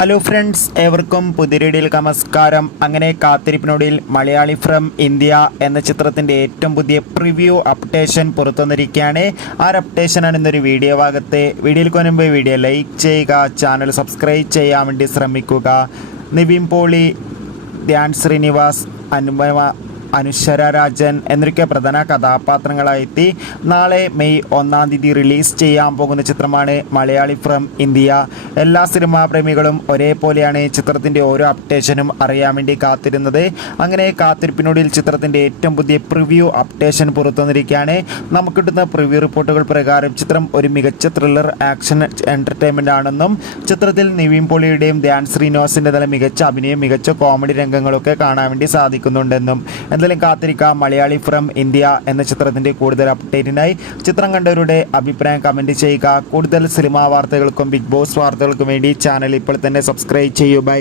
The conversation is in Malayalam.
ഹലോ ഫ്രണ്ട്സ്, ഏവർക്കും പുതിയൊരിടിയിലേക്ക് നമസ്കാരം. അങ്ങനെ കാത്തിരിപ്പിനൊടിയിൽ മലയാളി ഫ്രം ഇന്ത്യ എന്ന ചിത്രത്തിൻ്റെ ഏറ്റവും പുതിയ പ്രിവ്യൂ അപ്ഡേഷൻ പുറത്തു വന്നിരിക്കുകയാണ്. ആ ഒരു അപ്ഡേഷനാണ് ഇന്നൊരു വീഡിയോ ഭാഗത്ത്. വീഡിയോയിലേക്ക് മുൻപ് വീഡിയോ ലൈക്ക് ചെയ്യുക, ചാനൽ സബ്സ്ക്രൈബ് ചെയ്യാൻ വേണ്ടി ശ്രമിക്കുക. നിവിൻ പോളി, ധ്യാൻ ശ്രീനിവാസ്, അനുശ്വര രാജൻ എന്നൊക്കെ പ്രധാന കഥാപാത്രങ്ങളായെത്തി നാളെ മെയ് 1 തീയതി റിലീസ് ചെയ്യാൻ പോകുന്ന ചിത്രമാണ് മലയാളി ഫ്രം ഇന്ത്യ. എല്ലാ സിനിമാ പ്രേമികളും ഒരേപോലെയാണ് ചിത്രത്തിൻ്റെ ഓരോ അപ്ഡേഷനും അറിയാൻ വേണ്ടി കാത്തിരുന്നത്. അങ്ങനെ കാത്തിരിപ്പിനൊടുവിൽ ചിത്രത്തിൻ്റെ ഏറ്റവും പുതിയ പ്രിവ്യൂ അപ്ഡേഷൻ പുറത്തു വന്നിരിക്കുകയാണ്. നമുക്ക് കിട്ടുന്ന പ്രിവ്യൂ റിപ്പോർട്ടുകൾ പ്രകാരം ചിത്രം ഒരു മികച്ച ത്രില്ലർ ആക്ഷൻ എൻ്റർടൈൻമെൻ്റ് ആണെന്നും ചിത്രത്തിൽ നിവിൻ പോളിയുടെയും ധ്യാൻ ശ്രീനിവാസിൻ്റെ തന്നെ മികച്ച അഭിനയം, മികച്ച കോമഡി രംഗങ്ങളൊക്കെ കാണാൻ വേണ്ടി സാധിക്കുന്നുണ്ടെന്നും എന്തായാലും കാത്തിരിക്കാം. മലയാളി ഫ്രം ഇന്ത്യ എന്ന ചിത്രത്തിൻ്റെ കൂടുതൽ അപ്ഡേറ്റിനായി ചിത്രം കണ്ടവരുടെ അഭിപ്രായം കമൻറ്റ് ചെയ്യുക. കൂടുതൽ സിനിമാ വാർത്തകൾക്കും ബിഗ് ബോസ് വാർത്തകൾക്കും വേണ്ടി ചാനൽ ഇപ്പോൾ തന്നെ സബ്സ്ക്രൈബ് ചെയ്യൂ. ബൈ.